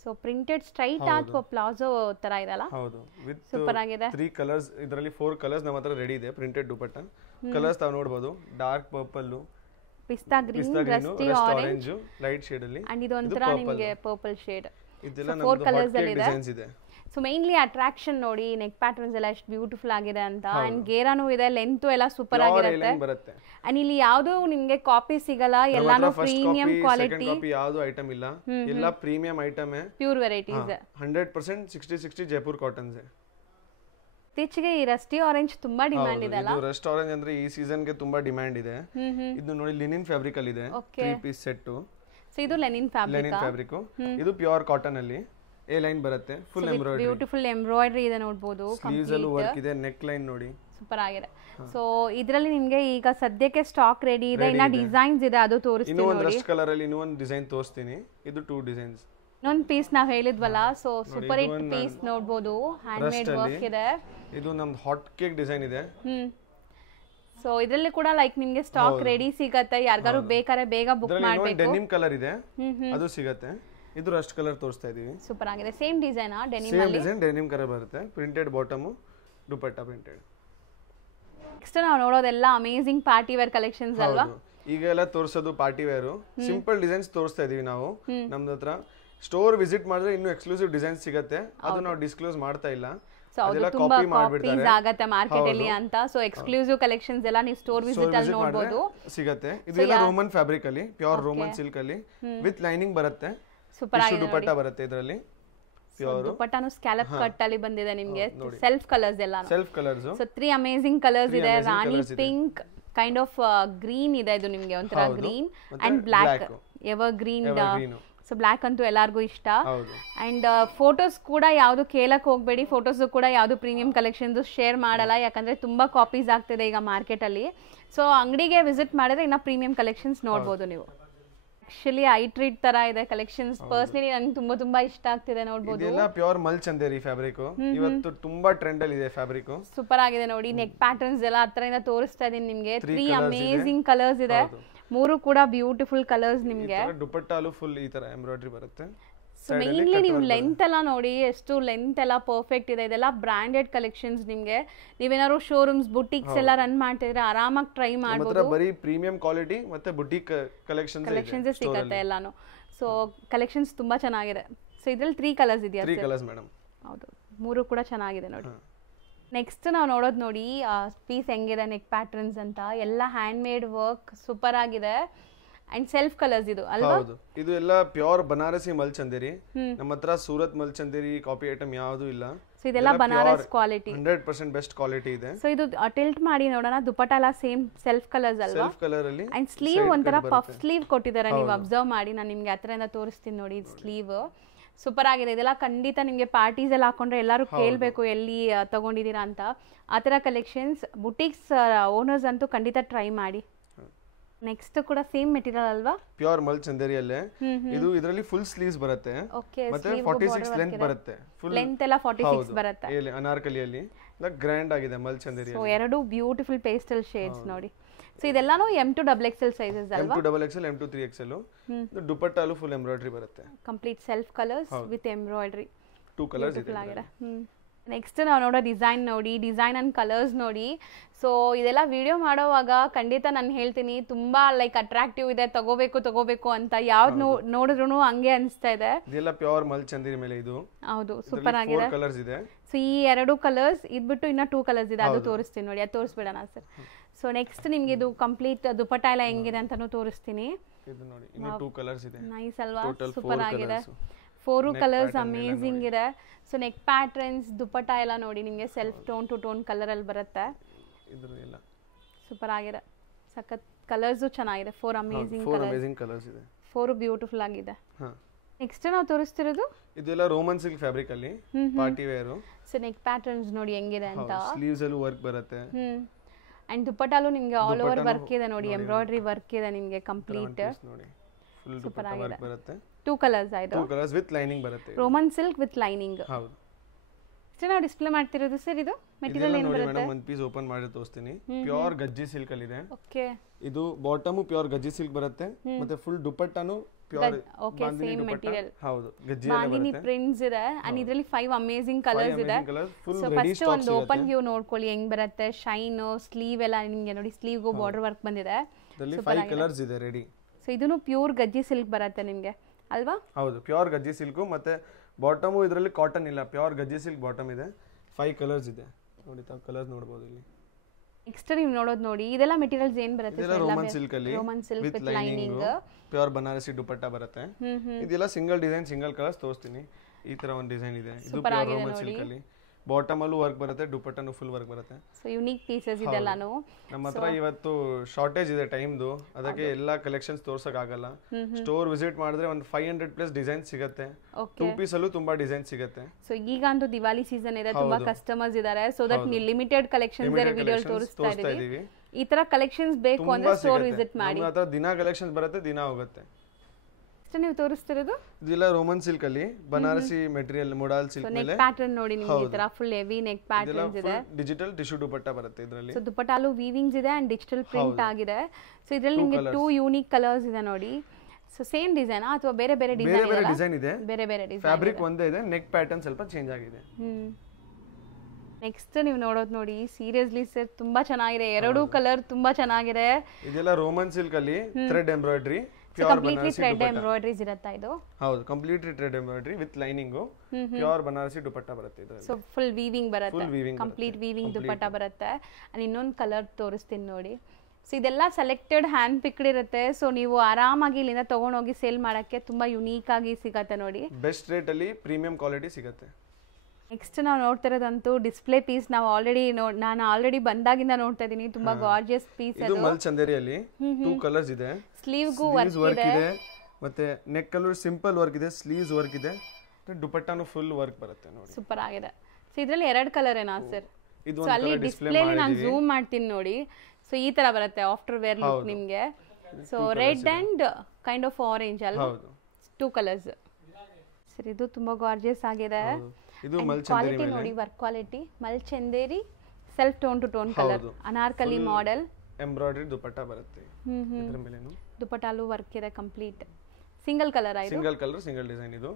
ಸೊ ಪ್ರಿಂಟೆಡ್ ಸ್ಟ್ರೈಟ್ ಅಥವಾ ಪ್ಲಾಜೋ ತರ ಇದೆಲ್ಲ. ಹೌದು, ವಿತ್ ಸೂಪರ್ ಆಗಿದೆ. 3 ಕಲರ್ಸ್, ಇದರಲ್ಲಿ 4 ಕಲರ್ಸ್ ನಮ್ಮ ಹತ್ರ ರೆಡಿ ಇದೆ. ಪ್ರಿಂಟೆಡ್ ದುಪಟ್ಟ ಕಲರ್ಸ್ ತಾವು ನೋಡಬಹುದು, ಡಾರ್ಕ್ ಪರ್ಪಲ್, ಪಿಸ್ತಾ green, Rusty orange, light shade ಅಲ್ಲಿ, ಅಂಡ್ ಇದು ಒಂತರ ನಿಮಗೆ ಪರ್ಪಲ್ ಶೇಡ್. ಇದೆಲ್ಲ 4 ಕಲರ್ಸ್ ಅಲ್ಲಿ ಇದೆ. ಸೊ ಮೇನ್ಲಿ ಅಟ್ರಾಕ್ಷನ್ ನೋಡಿ, ನೆಕ್ ಪ್ಯಾಟರ್ನ್ಸ್ ಎಲ್ಲ ಎಷ್ಟು ಬ್ಯೂಟಿಫುಲ್ ಆಗಿದೆ ಅಂತ. ಅಂಡ್ ಗೇರಾನು ಇದೆ, ಲೆಂತ್ ಎಲ್ಲ ಸೂಪರ್ ಆಗಿರುತ್ತೆ. ಅಂಡ್ ಇಲ್ಲಿ ಯಾವ್ದು ನಿಮ್ಗೆ ಕಾಪಿ ಸಿಗಲ್ಲ, ಎಲ್ಲಾನು ಪ್ರೀಮಿಯಂ ಕ್ವಾಲಿಟಿ. ಯಾವ್ದು ಐಟಮ್ ಇಲ್ಲ, ಎಲ್ಲ premium item, pure varieties. 100% 60 Jaipur cottons. ಇತ್ತೀಚೆಗೆ ಈ ರಸ್ಟಿ ಆರೆಂಜ್ ತುಂಬಾ ಡಿಮ್ಯಾಂಡ್ ಇದೆ ಅಲ್ಲ? ಇದು ರಸ್ಟ್ ಆರೆಂಜ್ ಅಂದ್ರೆ ಈ ಸೀಸನ್ ಗೆ ತುಂಬಾ ಡಿಮ್ಯಾಂಡ್ ಇದೆ. ಇದು ನೋಡಿ ಲಿನಿನ್ ಫ್ಯಾಬ್ರಿಕ್ ಅಲ್ಲಿ ಇದೆ, 3 ಪೀಸ್ ಸೆಟ್. ಸೊ ಇದು ಲೆನಿನ್ ಫ್ಯಾಬ್ರಿಕ್. ಇದು ಪ್ಯೂರ್ ಕಾಟನ್ ಅಲ್ಲಿ ಎ ಲೈನ್ ಬರುತ್ತೆ, ಫುಲ್ ಎಂಬ್ರಾಯ್ಡರಿ, ಬ್ಯೂಟಿಫುಲ್ ಎಂಬ್ರಾಯ್ಡರಿ ಇದೆ ನೋಡಬಹುದು. ಸ್ಲೀವ್ಸ್ ಅಲ್ಲೂ ವರ್ಕ್ ಇದೆ, ನೆಕ್ ಲೈನ್ ನೋಡಿ ಸೂಪರ್ ಆಗಿದೆ. ಸೊ ಇದರಲ್ಲಿ ನಿಮಗೆ ಈಗ ಸದ್ಯಕ್ಕೆ ಸ್ಟಾಕ್ ರೆಡಿ ಇದೆ, ಇನ್ನ ಡಿಸೈನ್ಸ್ ಇದೆ, ಅದು ತೋರಿಸ್ತೀನಿ ನೋಡಿ. ಇನ್ನೊಂದು ರಸ್ಟ್ ಕಲರ್ ಅಲ್ಲಿ ಇನ್ನೊಂದು ಡಿಸೈನ್ ತೋರಿಸ್ತೀನಿ. ಇದು 2 ಡಿಸೈನ್ಸ್. ಇನ್ನೊಂದು ಪೀಸ್ ನಾವು ಹೇಳಿದ್ವಲ್ಲ, ಸೊ ಸೂಪರ್ ಹಿಟ್ ಪೀಸ್ ನೋಡಬಹುದು, ಹ್ಯಾಂಡ್ ಮೇಡ್ ವರ್ಕ್ ಇದೆ. ಇದು ನಮ್ದು ಹಾಟ್ ಕೇಕ್ ಡಿಸೈನ್ ಇದೆ. ಸೊ ಇದರಲ್ಲಿ ಕೂಡ ಲೈಕ್ ನಿಮಗೆ ಸ್ಟಾಕ್ ರೆಡಿ ಸಿಗತ್ತೆ, ಯಾರಿಗಾರು ಬೇಕಾದ್ರೆ ಬೇಗ ಬುಕ್ ಮಾಡಬೇಕು. ಡೆನಿಮ್ ಕಲರ್ ಇದೆ, ಅದು ಸಿಗತ್ತೆ. ಇದು ರಸ್ಟ್ ಕಲರ್ ತೋರಿಸ್ತಾ ಇದೀವಿ. ಸೂಪರ್ ಆಗಿದೆ. ಸೇಮ್ ಡಿಸೈನ್ ಡೆನಿಮ್ ಅಲ್ಲಿ, ಸೇಮ್ ಡಿಸೈನ್ ಡೆನಿಮ್ ಕಲರ್ ಬರುತ್ತೆ, printed bottom, dupatta printed. Next ನಾವು ನೋಡೋದೆಲ್ಲ ಅಮೇಜಿಂಗ್ ಪಾರ್ಟಿ ವೇರ್ ಕಲೆಕ್ಷನ್ಸ್ ಅಲ್ವಾ? ಈಗ ಎಲ್ಲ ತೋರಿಸೋದು ಪಾರ್ಟಿ ವೇರ್, ಸಿಂಪಲ್ ಡಿಸೈನ್ಸ್ ತೋರಿಸ್ತಾ ಇದೀವಿ ನಾವು. ನಮ್ದು ಹತ್ರ ಸ್ಟೋರ್ ವಿಸಿಟ್ ಮಾಡಿದ್ರೆ ಇನ್ನೂ ಎಕ್ಸ್ಕ್ಲೂಸಿವ್ ಡಿಸೈನ್ ಸಿಗುತ್ತೆ, ಅದು ನಾವು ಡಿಸ್ಕ್ಲೋಸ್ ಮಾಡ್ತಾ ಇಲ್ಲ. ಸೊ ಅದು ತುಂಬಾ ಕಾಪೀಸ್ ಆಗತ್ತೆ ಮಾರ್ಕೆಟ್ ಅಲ್ಲಿ ಅಂತ. ಸೊ ಎಕ್ಸ್ಕ್ಲೂಸಿವ್ ಕಲೆಕ್ಷನ್ಸ್ ಎಲ್ಲ ನೀವು ಸ್ಟೋರ್ ವಿಸಿಟ್ ಅಲ್ಲಿ ನೋಡಬಹುದು, ಸಿಗುತ್ತೆ. ಇದೆಲ್ಲ ರೋಮನ್ ಫ್ಯಾಬ್ರಿಕ್ ಅಲ್ಲಿ, ಪ್ಯೂರ್ ರೋಮನ್ ಸಿಲ್ಕ್ ಅಲ್ಲಿ ವಿತ್ ಲೈನಿಂಗ್ ಬರುತ್ತೆ. ಸೂಪರ್ ಆಗಿದೆ, ದುಪಟ್ಟ ಬರುತ್ತೆ ಇದರಲ್ಲಿ. ಪ್ಯೂರ್ ದುಪಟ್ಟಾನು ಸ್ಕ್ಯಾಲಪ್ ಕಟ್ ಅಲ್ಲಿ ಬಂದಿದೆ ನಿಮಗೆ, ಸೆಲ್ಫ್ ಕಲರ್ಸ್ ಎಲ್ಲ. Self colours. So 3 amazing colours ಇದೆ. Rani pink, kind of green ಇದೆ ಇದು ನಿಮಗೆ, ಒಂಥರ green and black, evergreen. So black ಅಂತೂ ಎಲ್ಲಾರ್ಗೂ ಇಷ್ಟ. ಅಂಡ್ ಫೋಟೋಸ್ ಕೂಡ ಯಾವುದು ಕೇಳಕ್ ಹೋಗ್ಬೇಡಿ, ಫೋಟೋಸ್ ಕೂಡ ಯಾವುದು ಪ್ರೀಮಿಯಂ ಕಲೆಕ್ಷನ್ಸ್ ಶೇರ್ ಮಾಡಲ್ಲ, ಯಾಕಂದ್ರೆ ತುಂಬಾ ಕಾಪೀಸ್ ಆಗ್ತಿದೆ ಈಗ ಮಾರ್ಕೆಟ್ ಅಲ್ಲಿ. ಸೊ ಅಂಗಡಿಗೆ ವಿಸಿಟ್ ಮಾಡಿದ್ರೆ ಇನ್ನ ಪ್ರೀಮಿಯಂ ಕಲೆಕ್ಷನ್ಸ್ ನೋಡ್ಬೋದು ನೀವು. ಆಕ್ಚುಲಿ ಐ ಟ್ರೀಟ್ ತರ ಇದೆ ಕಲೆಕ್ಷನ್ಸ್. ಪರ್ಸನಲಿ ನನಗೆ ತುಂಬಾ ಇಷ್ಟ ಆಗ್ತಿದೆ, ನೋಡಬಹುದು. ಇದೆಲ್ಲ ಪ್ಯೂರ್ ಮಲ್ ಚಂದೇರಿ ಫ್ಯಾಬ್ರಿಕ್, ಇವತ್ತು ತುಂಬಾ ಟ್ರೆಂಡ್ ಅಲ್ಲಿ ಇದೆ ಫ್ಯಾಬ್ರಿಕ್. ಸೂಪರ್ ಆಗಿದೆ ನೋಡಿ. ನೆಕ್ ಪ್ಯಾಟರ್ನ್ಸ್ ಎಲ್ಲ ಹತ್ರದಿಂದ ತೋರಿಸ್ತಾ ಇದೀನಿ ನಿಮಗೆ. 3 ಅಮೇಜಿಂಗ್ ಕಲರ್ಸ್ ಇದೆ, 3 ಕೂಡ ಬ್ಯೂಟಿಫುಲ್ ಕಲರ್ಸ್ ನಿಮಗೆ. ದುಪಟ್ಟಾಲು ಫುಲ್ ಈ ತರ ಎಂಬ್ರಾಯ್ಡರಿ ಬರುತ್ತೆ. ಸೊ ಮೇನ್ಲಿ ನೀವು ಲೆಂತ್ ಎಲ್ಲ ನೋಡಿ, ಎಷ್ಟು ಲೆಂತ್ ಎಲ್ಲ ಪರ್ಫೆಕ್ಟ್ ಇದೆ. ಇದೆಲ್ಲ ಬ್ರಾಂಡೆಡ್ ಕಲೆಕ್ಷನ್ಸ್. ನಿಮಗೆ ನೀವೇನಾದ್ರು ಶೋರೂಮ್ಸ್ ಬುಟಿಕ್ಸ್ ಎಲ್ಲ ರನ್ ಮಾಡ್ತಿದ್ರೆ ಆರಾಮಾಗಿ ಟ್ರೈ ಮಾಡಬಹುದು. ಬರೀ ಪ್ರೀಮಿಯಂ ಕ್ವಾಲಿಟಿ ಮತ್ತೆ ಬುಟಿಕ್ ಕಲೆಕ್ಷನ್ಸ್ ಸಿಗುತ್ತೆ ಎಲ್ಲಾನು. ಸೊ ಕಲೆಕ್ಷನ್ಸ್ ತುಂಬಾ ಚೆನ್ನಾಗಿದೆ. ಸೊ ಇದ್ರಲ್ಲಿ 3 ಕಲರ್ಸ್ ಇದೆಯಾ? 3 ಕಲರ್ಸ್ ಮೇಡಮ್. ಹೌದು, 3 ಕೂಡ ಚೆನ್ನಾಗಿದೆ ನೋಡಿ. ನೆಕ್ಸ್ಟ್ ನಾವು ನೋಡೋದು ನೋಡಿ ಪೀಸ್ ಹೆಂಗಿದೆ, ನೆಕ್ ಪ್ಯಾಟರ್ನ್ಸ್ ಅಂತ ಎಲ್ಲ ಹ್ಯಾಂಡ್ ಮೇಡ್ ವರ್ಕ್, ಸೂಪರ್ ಆಗಿದೆ. ಅಂಡ್ ಸೆಲ್ಫ್ ಕಲರ್ಸ್ ಇದು ಅಲ್ವಾ? ಹೌದು, ಇದು ಎಲ್ಲ ಪ್ಯೂರ್ ಬನಾರಸಿ ಮಲ್ ಚಂದೇರಿ. ನಮ್ಮ ಹತ್ರ ಸೂರತ್ ಮಲ್ ಚಂದೇರಿ ಕಾಪಿ ಐಟಮ್ ಯಾವುದು ಇಲ್ಲ. ಸೊ ಇದೆಲ್ಲ ಬನಾರಸ್ ಕ್ವಾಲಿಟಿ, 100% ಬೆಸ್ಟ್ ಕ್ವಾಲಿಟಿ ಇದೆ. ಸೊ ಇದು ಟಿಲ್ಟ್ ಮಾಡಿ ನೋಡೋಣ. ದುಪಟ್ಟ ಎಲ್ಲ ಸೇಮ್ ಸೆಲ್ಫ್ ಕಲರ್ಸ್ ಅಲ್ವಾ? ಸೆಲ್ಫ್ ಕಲರ್ ಅಲ್ಲಿ. ಅಂಡ್ ಸ್ಲೀವ್ ಒಂಥರ ಪಫ್ ಸ್ಲೀವ್ ಕೊಟ್ಟಿದ್ದಾರೆ, ನೀವು ಅಬ್ಸರ್ವ್ ಮಾಡಿ. ನಾನು ನಿಮ್ಗೆ ಹತ್ರದಿಂದ ತೋರಿಸ್ತೀನಿ ನೋಡಿ. ಸ್ಲೀವ್ ಸೂಪರ್ ಆಗಿದೆ. ಇದೆಲ್ಲ ಖಂಡಿತ ನಿಮಗೆ ಪಾರ್ಟೀಸ್ ಎಲ್ಲ ಹಾಕೊಂಡ್ರೆ ಎಲ್ಲರೂ ಕೇಳಬೇಕು ಎಲ್ಲಿ ತಗೊಂಡಿದ್ದೀರಾ ಅಂತ. ಆ ಥರ ಕಲೆಕ್ಷನ್ಸ್ ಬುಟಿಕ್ಸ್ ಓನರ್ಸ್ ಅಂತೂ ಖಂಡಿತ ಟ್ರೈ ಮಾಡಿ. ನೆಕ್ಸ್ಟ್ ಕೂಡ ಸೇಮ್ ಮೆಟೀರಿಯಲ್ ಅಲ್ವಾ? ಪ್ಯೂರ್ ಮಲ್ ಚಂದೇರಿಯಲ್ಲೇ ಇದು. ಇದರಲ್ಲಿ ಫುಲ್ ಸ್ಲೀವ್ಸ್ ಬರುತ್ತೆ, ಮತ್ತೆ 46 ಲೆಂತ್ ಬರುತ್ತೆ. ಫುಲ್ ಲೆಂತ್ ಎಲ್ಲ 46 ಬರುತ್ತೆ. ಅನಾರ್ಕಲಿಯಲ್ಲಿ ಗ್ರ್ಯಾಂಡ್ ಆಗಿದೆ ಮಲ್ Chanderi. So 2 beautiful pastel shades ನೋಡಿ. ಸೊ ಇದೆಲ್ಲಾನು M2 XXL ಸೈಜಸ್ ಅಲ್ವಾ? M2 XXL, M2 3XL. ದುಪಟ್ಟಾಲು ಫುಲ್ ಎಂಬ್ರಾಯ್ಡರಿ ಬರುತ್ತೆ. Complete self colours with embroidery. 2 colours ಇದೆ. ನೆಕ್ಸ್ಟ್ ನಾವು ನೋಡೋ ಡಿಸೈನ್ ನೋಡಿ, ಡಿಸೈನ್ ಅಂಡ್ ಕಲರ್ಸ್ ನೋಡಿ. ಸೊ ಇದೆಲ್ಲ ವಿಡಿಯೋ ಮಾಡೋವಾಗ ಖಂಡಿತ ನಾನು ಹೇಳ್ತೀನಿ ತುಂಬಾ ಲೈಕ್ ಅಟ್ರಾಕ್ಟಿವ್ ಇದೆ, ತಗೋಬೇಕು ಅಂತ. ಯಾವ್ದು ನೋಡಿದ್ರು ಹಂಗೆ ಅನಿಸ್ತಾ ಇದೆ. ಇದೆಲ್ಲ ಪ್ಯೂರ್ ಮಲ್ ಚಂದೇರಿ ಮೇಲೆ ಇದು. ಹೌದು, ಸೂಪರ್ ಆಗಿದೆ. 4 ಕಲರ್ಸ್ ಇದೆ. ಸೊ ಈ 2 ಕಲರ್ಸ್ ಇದ್ಬಿಟ್ಟು ಇನ್ನ 2 ಕಲರ್ಸ್ ಇದೆ, ಅದು ತೋರಿಸ್ತೀನಿ ನೋಡಿ. ಅದು ತೋರಿಸ್ಬಿಡೋಣ ಸರ್. ಸೊ ನೆಕ್ಸ್ಟ್ ನಿಮ್ಗೆ ಇದು ಕಂಪ್ಲೀಟ್ ದುಪಟ್ಟ ಎಲ್ಲ ಹೆಂಗಿದೆ ಅಂತಾನು ತೋರಿಸ್ತೀನಿ. ಇದು ನೋಡಿ, ಇನ್ನು 2 ಕಲರ್ಸ್ ಇದೆ. ನೈಸ್ ಅಲ್ವಾ? ಸೂಪರ್ ಆಗಿದೆ. 4 ಕಲರ್ಸ್ ಅಮೇಜಿಂಗ್ ಇದೆ. ಸೊ ನೆಕ್ ಪ್ಯಾಟರ್ನ್ಸ್, ದುಪಟ್ಟ ಎಲ್ಲ ನೋಡಿ ನಿಮಗೆ self tone to tone colour ಅಲ್ಲಿ ಬರುತ್ತೆ. ಇದೆಲ್ಲ ಸೂಪರ್ ಆಗಿದೆ. ಸಖತ್ ಕಲರ್ಸ್ ಚೆನ್ನಾಗಿದೆ. 4 ಅಮೇಜಿಂಗ್ ಕಲರ್ಸ್ ಇದೆ. 4 ಬ್ಯೂಟಿಫುಲ್ ಆಗಿದೆ. ನೆಕ್ಸ್ಟ್ ನಾವು ತೋರಿಸ್ತಿರೋದು ಇದೆಲ್ಲ ರೋಮನ್ ಸಿಲ್ಕ್ ಫ್ಯಾಬ್ರಿಕ್ ಅಲ್ಲಿ party wear. So neck patterns ನೋಡಿ ಹೆಂಗಿದೆ ಅಂತ. ಸ್ಲೀವ್ಸ್ ಅಲ್ಲಿ ವರ್ಕ್ ಬರುತ್ತೆ. ಅಂಡ್ ದುಪಟ್ಟಾಲು ನಿಮಗೆ ಆಲ್ ಓವರ್ ವರ್ಕ್ ಇದೆ ನೋಡಿ, ಎಂಬ್ರಾಯ್ಡರಿ ವರ್ಕ್ ಇದೆ ನಿಮಗೆ ಕಂಪ್ಲೀಟ್. ನೋಡಿ ಫುಲ್ ದುಪಟ್ಟ ವರ್ಕ್ ಬರುತ್ತೆ. 2 ಕಲರ್ಸ್ ಆಯ್ತು. 2 ಕಲರ್ಸ್ ವಿತ್ ಲೈನಿಂಗ್ ಬರುತ್ತೆ. Roman silk with lining. ಹೌದು. ನಾವು ಡಿಸ್ಪ್ಲೇ ಮಾಡ್ತಿರೋದು ಸರ್, ಇದು ಮೆಟೀರಿಯಲ್ ಏನು ಬರುತ್ತೆ? ಮೇಡಂ ಒಂದು ಪೀಸ್ ಓಪನ್ ಮಾಡಿ ತೋರಿಸ್ತೀನಿ. ಪ್ಯೂರ್ ಗಜ್ಜಿ ಸಿಲ್ಕ್ ಅಲ್ಲಿ ಇದೆ. ಓಕೆ. ಇದು ಬಾಟಮ್ ಪ್ಯೂರ್ ಗಜ್ಜಿ ಸಿಲ್ಕ್ ಬರುತ್ತೆ, ಮತ್ತೆ ಫುಲ್ ದುಪಟ್ಟಾನು ಪ್ಯೂರ್ ಸೇಮ್ ಮೆಟೀರಿಯಲ್. ಹೌದು, ಗಜ್ಜಿ ಬಾಂದಿನಿ ಪ್ರಿಂಟ್ಸ್ ಇದೆ. ಅಂಡ್ ಇದರಲ್ಲಿ 5 ಅಮೇಜಿಂಗ್ ಕಲರ್ಸ್ ಇದೆ. ಸೊ ಫಸ್ಟ್ ಒಂದು ಓಪನ್ ವ್ಯೂ ನೋಡ್ಕೊಳ್ಳಿ ಹೆಂಗ್ ಬರುತ್ತೆ. ಶೈನ್ ಸ್ಲೀವ್ ಎಲ್ಲ ನಿಮಗೆ ನೋಡಿ, ಸ್ಲೀವ್ ಗೋ ಬಾರ್ಡರ್ ವರ್ಕ್ ಬಂದಿದೆ. ಇದರಲ್ಲಿ 5 ಕಲರ್ಸ್ ಇದೆ ರೆಡಿ. ಸೊ ಇದನ್ನು ಪ್ಯೂರ್ ಗಜ್ಜಿ ಸಿಲ್ಕ್ ಬರುತ್ತೆ ನಿಮಗೆ ಅಲ್ವಾ? ಹೌದು, ಪ್ಯೂರ್ ಗಜ್ಜಿ ಸಿಲ್ಕ್. ಮತ್ತೆ ಬಾಟಮ್ ಇದರಲ್ಲಿ ಕಾಟನ್ ಇಲ್ಲ, ಪ್ಯೂರ್ ಗಜ್ಜಿ ಸಿಲ್ಕ್ ಬಾಟಮ್ ಇದೆ. 5 ಕಲರ್ಸ್ ಇದೆ ನೋಡಿ, ತಾವು ಕಲರ್ಸ್ ನೋಡಬಹುದು ಇಲ್ಲಿ. ನೆಕ್ಸ್ಟ್ ನೀವು ನೋಡೋದು ನೋಡಿ, ಇದೆಲ್ಲ ಮೆಟೀರಿಯಲ್ಸ್ ಏನು ಬರುತ್ತೆ? ಇದೆಲ್ಲ ರೋಮನ್ ಸಿಲ್ಕ್ ಅಲ್ಲಿ, Roman silk with lining, pure Banarasi dupatta ಬರುತ್ತೆ. ಇದೆಲ್ಲ ಸಿಂಗಲ್ ಡಿಸೈನ್, ಸಿಂಗಲ್ ಕಲರ್ಸ್ ತೋರಿಸ್ತೀನಿ. ಈ ತರ ಒಂದು ಡಿಸೈನ್ ಇದೆ. ಇದು ಪ್ಯೂರ್ ರೋಮನ್ ಸಿಲ್ಕ್ ಅಲ್ಲಿ ಬಾಟಮ್ ಅಲ್ಲೂ ವರ್ಕ್ ಬರುತ್ತೆ, ದುಪಟ್ಟನು ಫುಲ್ ವರ್ಕ್ ಬರುತ್ತೆ. ಸೊ ಯೂನಿಕ್ ಪೀಸಸ್ ಇದೆಲ್ಲಾನು ನಮ್ಮ ಹತ್ರ ಇವತ್ತು ಶಾರ್ಟೇಜ್ ಇದೆ ಟೈಮ್ದು, ಅದಕ್ಕೆ ಎಲ್ಲಾ ಕಲೆಕ್ಷನ್ಸ್ ತೋರ್ಸಕ್ ಆಗಲ್ಲ. ಸ್ಟೋರ್ ವಿಸಿಟ್ ಮಾಡಿದ್ರೆ ಒಂದು 500+ ಡಿಸೈನ್ ಸಿಗುತ್ತೆ. 2 ಪೀಸ್ ಅಲ್ಲೂ ತುಂಬಾ ಡಿಸೈನ್ ಸಿಗುತ್ತೆ. ಸೊ ಈಗ ಅಂತೂ ದಿವಾಲಿ ಸೀಸನ್ ಇದೆ, ತುಂಬಾ ಕಸ್ಟಮರ್ಸ್ ಇದ್ದಾರೆ. ಸೊ ದಟ್ ಲಿಮಿಟೆಡ್ ಕಲೆಕ್ಷನ್ಸ್ ಬೇರೆ ವಿಡಿಯೋ ತೋರಿಸ್ತಾ ಇದೀವಿ. ಈ ತರ ಕಲೆಕ್ಷನ್ಸ್ ಬೇಕು ಅಂದ್ರೆ ಸ್ಟೋರ್ ವಿಸಿಟ್ ಮಾಡಿ. ನಮ್ಮ ಹತ್ರ ದಿನ ಕಲೆಕ್ಷನ್ಸ್ ಬರುತ್ತೆ, ದಿನ ಹೋಗುತ್ತೆ. ನೀವು ತೋರಿಸ್ತಿರೋದು ಇದೆಲ್ಲ ರೋಮನ್ ಸಿಲ್ಕ್ ಅಲ್ಲಿ ಬನಾರಸಿ ಮೆಟೀರಿಯಲ್ ಮೊಡಲ್ ಸಿಲ್ಕ್ ಮೇಲೆ ಪ್ಯಾಟರ್ನ್ ನೋಡಿ ನಿಮಗೆ ಈ ತರ ಫುಲ್ ಹೆವಿ ನೆಕ್ ಪ್ಯಾಟರ್ನ್ಸ್ ಇದೆ. ಡಿಜಿಟಲ್ ಟಿಶ್ಯೂ ದುಪಟ್ಟ ಬರುತ್ತೆ ಇದರಲ್ಲಿ. ಸೊ ದುಪಟ್ಟಾಲು ವೀವಿಂಗ್ಸ್ ಇದೆ ಅಂಡ್ ಡಿಜಿಟಲ್ ಪ್ರಿಂಟ್ ಆಗಿದೆ. ಸೊ ಇದರಲ್ಲಿ ನಿಮಗೆ 2 ಯೂನಿಕ್ ಕಲರ್ಸ್ ಇದೆ ನೋಡಿ. ಸೊ ಸೇಮ್ ಡಿಸೈನ್ ಅಥವಾ ಬೇರೆ ಬೇರೆ ಡಿಸೈನ್ ಇದೆ? ಬೇರೆ ಬೇರೆ ಡಿಸೈನ್. ಫ್ಯಾಬ್ರಿಕ್ ಒಂದೇ ಇದೆ, ನೆಕ್ ಪ್ಯಾಟರ್ನ್ ಸ್ವಲ್ಪ ಚೇಂಜ್ ಆಗಿದೆ. ನೆಕ್ಸ್ಟ್ ನೀವು ನೋಡೋದು ನೋಡಿ, ಸೀರಿಯಸ್ಲಿ ಸರ್ ತುಂಬಾ ಚೆನ್ನಾಗಿದೆ. 2 ಕಲರ್ ತುಂಬಾ ಚೆನ್ನಾಗಿದೆ. ಇದೆಲ್ಲ ರೋಮನ್ ಸಿಲ್ಕ್ ಅಲ್ಲಿ ಥ್ರೆಡ್ ಎಂಬ್ರಾಯ್ಡರಿ, ಕಂಪ್ಲೀಟ್ಲಿ ಥ್ರೆಡ್ ಎಂಬ್ರಾಯ್ಡರೀಸ್ ಇರುತ್ತಾ ಇದು? ಹೌದು, completely thread embroidery with lining, pure Banarasi dupatta ಬರುತ್ತೆ ಇದರಲ್ಲಿ. ಸೊ ಫುಲ್ ವೀವಿಂಗ್ ಬರುತ್ತೆ, ಕಂಪ್ಲೀಟ್ ವೀವಿಂಗ್ ದುಪಟ್ಟ ಬರುತ್ತೆ. ಅಂಡ್ ಇನ್ನೊಂದು ಕಲರ್ ತೋರಿಸ್ತೀನಿ ನೋಡಿ. ಸೊ ಇದೆಲ್ಲ ಸೆಲೆಕ್ಟೆಡ್ ಹ್ಯಾಂಡ್ ಪಿಕ್ಡ್ ಇರುತ್ತೆ. ಸೊ ನೀವು ಆರಾಮಾಗಿ ಇಲ್ಲಿಂದ ತಗೊಂಡೋಗಿ ಸೇಲ್ ಮಾಡಕ್ಕೆ ತುಂಬಾ ಯುನೀಕ್ ಆಗಿ ಸಿಗತ್ತೆ ನೋಡಿ. ಬೆಸ್ಟ್ ರೇಟ್ ಅಲ್ಲಿ ಪ್ರೀಮಿಯಂ ಕ್ವಾಲಿಟಿ ಸಿಗುತ್ತೆ. ನೆಕ್ಸ್ಟ್ ನಾವು ನೋಡ್ತಾ ಇರೋದಂತೂ ಡಿಸ್ಪ್ಲೇ ಪೀಸ್. ನಾವು ನಾನು ಆಲ್ರೆಡಿ ಬಂದಾಗಿಂದ ನೋಡ್ತಾ ಇದೀನಿ, ತುಂಬಾ ಗಾರ್ಜಿಯಸ್ ಪೀಸ್. ಇದು ಮಲ್ ಚಂದೇರಿಯಲ್ಲಿ 2 ಕಲರ್ಸ್ ಇದೆ. ಸ್ಲೀವ್ಗೂ ವರ್ಕ್ ಇದೆ, ಮತ್ತೆ ನೆಕ್ ಅಲ್ಲೂ ಸಿಂಪಲ್ ವರ್ಕ್ ಇದೆ, ಸ್ಲೀವ್ಸ್ ವರ್ಕ್ ಇದೆ, ದುಪಟ್ಟಾನು ಫುಲ್ ವರ್ಕ್ ಬರುತ್ತೆ ನೋಡಿ. ಸೂಪರ್ ಆಗಿದೆ. ಸೊ ಇದರಲ್ಲಿ 2 ಕಲರ್ ಏನಾ ಸರ್? ಇದು ಸೊ ಅಲ್ಲಿ ಡಿಸ್ಪ್ಲೇ ನಾನು ಝೂಮ್ ಮಾಡ್ತೀನಿ ನೋಡಿ. ಸೊ ಈ ತರ ಬರುತ್ತೆ ಆಫ್ಟರ್ ವೇರ್ ಲುಕ್ ನಿಮಗೆ. So red and kind of orange ಅಲ್ವಾ? 2 ಕಲರ್ಸ್. ಸರ್ ಇದು ತುಂಬಾ ಗಾರ್ಜಿಯಸ್ ಆಗಿದೆ. ಇದು ಮಲ್ ಚಂದೇರಿ ಕ್ವಾಲಿಟಿ ನೋಡಿ, work quality mul Chanderi, self tone to tone colour, anarkali model, embroidery dupatta ಬರುತ್ತೆ. ಇದರ ಮೇಲೇನು ದುಪಟ್ಟಾಲು ವರ್ಕ್ ಇದೆ ಕಂಪ್ಲೀಟ್. ಸಿಂಗಲ್ ಕಲರ್ ಆಯ್ತು, ಸಿಂಗಲ್ ಕಲರ್ ಸಿಂಗಲ್ ಡಿಸೈನ್. ಇದು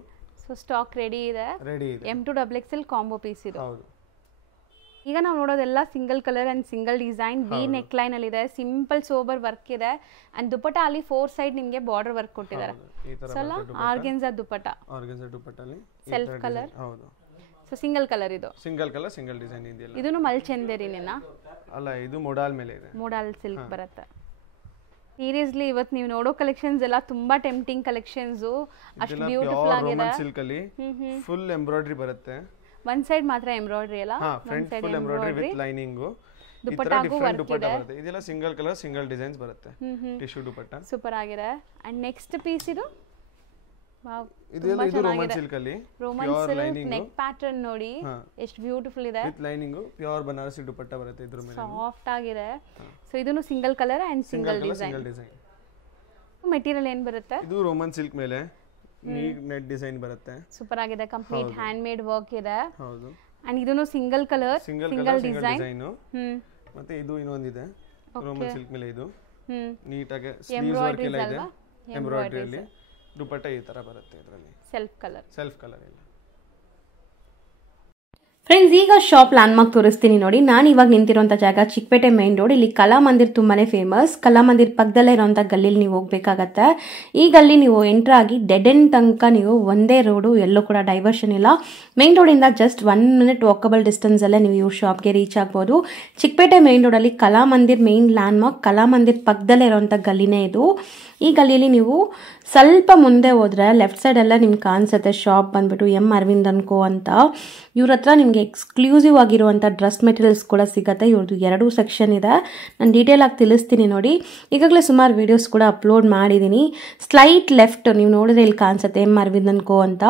ಸೊ ಸ್ಟಾಕ್ ರೆಡಿ ಇದೆ. M2XXL ಕಾಂಬೋ ಪೀಸ್ ಇದು. ಹೌದು. ಈಗ ನಾವು ನೋಡೋದೆಲ್ಲ single colour and single design, V neck line ಅಲ್ಲಿ ಇದೆ, ಸಿಂಪಲ್ ಸೋಬರ್ ವರ್ಕ್ ಇದೆ. ಅಂಡ್ ದುಪಟ್ಟ ಅಲ್ಲಿ 4 ಸೈಡ್ ನಿಮಗೆ ಬಾರ್ಡರ್ ವರ್ಕ್ ಕೊಟ್ಟಿದ್ದಾರೆ. ಸಲ ಆರ್ಗೆನ್ಜಾ ದುಪಟ್ಟ, ಆರ್ಗೆನ್ಜಾ ದುಪಟ್ಟಲ್ಲಿ ಸೆಲ್ಫ್ ಕಲರ್. ಹೌದು. ಸೊ ಸಿಂಗಲ್ ಕಲರ್ ಇದು, ಸಿಂಗಲ್ ಕಲರ್ ಸಿಂಗಲ್ ಡಿಸೈನ್ ಇದೆಯಲ್ಲ. ಇದನ್ನು ಮಲ್ ಚಂದೇರಿನೇನಾ? ಅಲ್ಲ, ಇದು ಮೋಡಲ್ ಮೇಲೆ ಇದೆ, ಮೋಡಲ್ ಸಿಲ್ಕ್ ಬರುತ್ತೆ. ಸೀರಿಯಸ್ಲಿ ಇವತ್ತು ನೀವು ನೋಡೋ ಕಲೆಕ್ಷನ್ಸ್ ಎಲ್ಲ ತುಂಬಾ ಟೆಂಪ್ಟಿಂಗ್ ಕಲೆಕ್ಷನ್ಸ್, ಅಷ್ಟು ಬ್ಯೂಟಿಫುಲ್ ಆಗಿದೆ. ಸಿಲ್ಕ್ ಅಲ್ಲಿ ಫುಲ್ ಎಂಬ್ರಾಯ್ಡರಿ ಬರುತ್ತೆ. ಒನ್ ಸೈಡ್ ಮಾತ್ರ ಎಂಬ್ರಾಯ್ಡರಿ ಅಲ್ಲ, front full embroidery with lining. ದುಪಟ್ಟಾಗೂ ವರ್ಕ್ ಇದೆ. ಇದೆಲ್ಲ ಸಿಂಗಲ್ ಕಲರ್ ಸಿಂಗಲ್ ಡಿಸೈನ್ಸ್ ಬರುತ್ತೆ, ಟಿಶ್ಯೂ ದುಪಟ್ಟ. ಸೂಪರ್ ಆಗಿದೆ. ಅಂಡ್ ನೆಕ್ಸ್ಟ್ ಪೀಸ್ ಇದು ಇದು ರೋಮನ್ ಸಿಲ್ಕ್ ಅಲ್ಲಿ ರೋಮನ್ ಸಿಲ್ಕ್ ನೆಕ್ ಪ್ಯಾಟರ್ನ್ ನೋಡಿ ಎಷ್ಟು ಬ್ಯೂಟಿಫುಲ್ ಇದೆ, with lining, pure Banarasi dupatta ಬರುತ್ತೆ. ಇದ್ರ ಮೇಲೆ ಸಾಫ್ಟ್ ಆಗಿದೆ. ಸೊ ಇದನ್ನು single colour and single design. Material ಏನ್ ಬರುತ್ತೆ? ಇದು ರೋಮನ್ ಸಿಲ್ಕ್ ಮೇಲೆ ನೀಟ್ ನೆಟ್ ಡಿಸೈನ್ ಬರುತ್ತೆ. ಸೂಪರ್ ಆಗಿದೆ, ಕಂಪ್ಲೀಟ್ ಹ್ಯಾಂಡ್ ಮೇಡ್ ವರ್ಕ್ ಇದೆ. ಹೌದು. ಅಂಡ್ ಇದನ್ನು ಸಿಂಗಲ್ ಕಲರ್ ಸಿಂಗಲ್ ಡಿಸೈನ್. ಮತ್ತೆ ಇದು ಇನ್ನೊಂದಿದೆ ರೋಮನ್ ಸಿಲ್ಕ್ ಮೇಲೆ. ಇದು ನೀಟ್ ಆಗಿ ಸ್ಲೀವ್ಸ್ ವರ್ಕ್ ಎಲ್ಲ ಇದೆ, ಎಂಬ್ರಾಯ್ಡರಿ ಅಲ್ಲಿ. ದುಪಟ್ಟ ಈ ತರ ಬರುತ್ತೆ, ಇದರಲ್ಲಿ ಸೆಲ್ಫ್ ಕಲರ್ ಇಲ್ಲ. ಫ್ರೆಂಡ್ಸ್, ಈಗ ಶಾಪ್ ಲ್ಯಾಂಡ್ಮಾರ್ಕ್ ತೋರಿಸ್ತೀನಿ ನೋಡಿ. ನಾನು ಇವಾಗ ನಿಂತಿರುವಂಥ ಜಾಗ ಚಿಕ್ಕಪೇಟೆ ಮೈನ್ ರೋಡ್. ಇಲ್ಲಿ ಕಲಾಮಂದಿರ್ ತುಂಬಾನೇ ಫೇಮಸ್. ಕಲಾಮಂದಿರ್ ಪಕ್ಕದಲ್ಲೇ ಇರುವಂಥ ಗಲ್ಲಿಲಿ ನೀವು ಹೋಗ್ಬೇಕಾಗತ್ತೆ. ಈ ಗಲ್ಲಿ ನೀವು ಎಂಟರ್ ಆಗಿ ಡೆಡ್ ಎಂಡ್ ತನಕ ನೀವು ಒಂದೇ ರೋಡು, ಎಲ್ಲೂ ಕೂಡ ಡೈವರ್ಷನ್ ಇಲ್ಲ. ಮೈನ್ ರೋಡಿಂದ ಜಸ್ಟ್ 1 minute ವಾಕಬಲ್ ಡಿಸ್ಟೆನ್ಸ್ ಅಲ್ಲೇ ನೀವು ಇವ್ರ ಶಾಪ್ಗೆ ರೀಚ್ ಆಗ್ಬೋದು. ಚಿಕ್ಕಪೇಟೆ ಮೈನ್ ರೋಡಲ್ಲಿ ಕಲಾಮಂದಿರ್ ಮೈನ್ ಲ್ಯಾಂಡ್ಮಾರ್ಕ್, ಕಲಾಮಂದಿರ್ ಪಕ್ಕದಲ್ಲೇ ಇರುವಂಥ ಗಲ್ಲಿನೇ ಇದು. ಈ ಗಲ್ಲಿಯಲ್ಲಿ ನೀವು ಸ್ವಲ್ಪ ಮುಂದೆ ಹೋದ್ರೆ ಲೆಫ್ಟ್ ಸೈಡ್ ಎಲ್ಲ ನಿಮ್ಗೆ ಕಾಣಿಸುತ್ತೆ ಶಾಪ್ ಬಂದ್ಬಿಟ್ಟು M ಅರವಿಂದ್ ಅಂಡ್ ಕೋ ಅಂತ. ಇವ್ರ ಹತ್ರ ನಿಮಗೆ ಎಕ್ಸ್ಕ್ಲೂಸಿವ್ ಆಗಿರುವಂಥ ಡ್ರೆಸ್ ಮೆಟೀರಿಯಲ್ಸ್ ಕೂಡ ಸಿಗುತ್ತೆ. ಇವ್ರದ್ದು 2 ಸೆಕ್ಷನ್ ಇದೆ, ನಾನು ಡೀಟೇಲ್ ಆಗಿ ತಿಳಿಸ್ತೀನಿ ನೋಡಿ. ಈಗಾಗಲೇ ಸುಮಾರು ವಿಡಿಯೋಸ್ ಕೂಡ ಅಪ್ಲೋಡ್ ಮಾಡಿದ್ದೀನಿ. ಸ್ಲೈಟ್ ಲೆಫ್ಟ್ ನೀವು ನೋಡಿದ್ರೆ ಇಲ್ಲಿ ಕಾಣಿಸುತ್ತೆ M ಅರವಿಂದ್ ಅಂಡ್ ಕೋ ಅಂತ.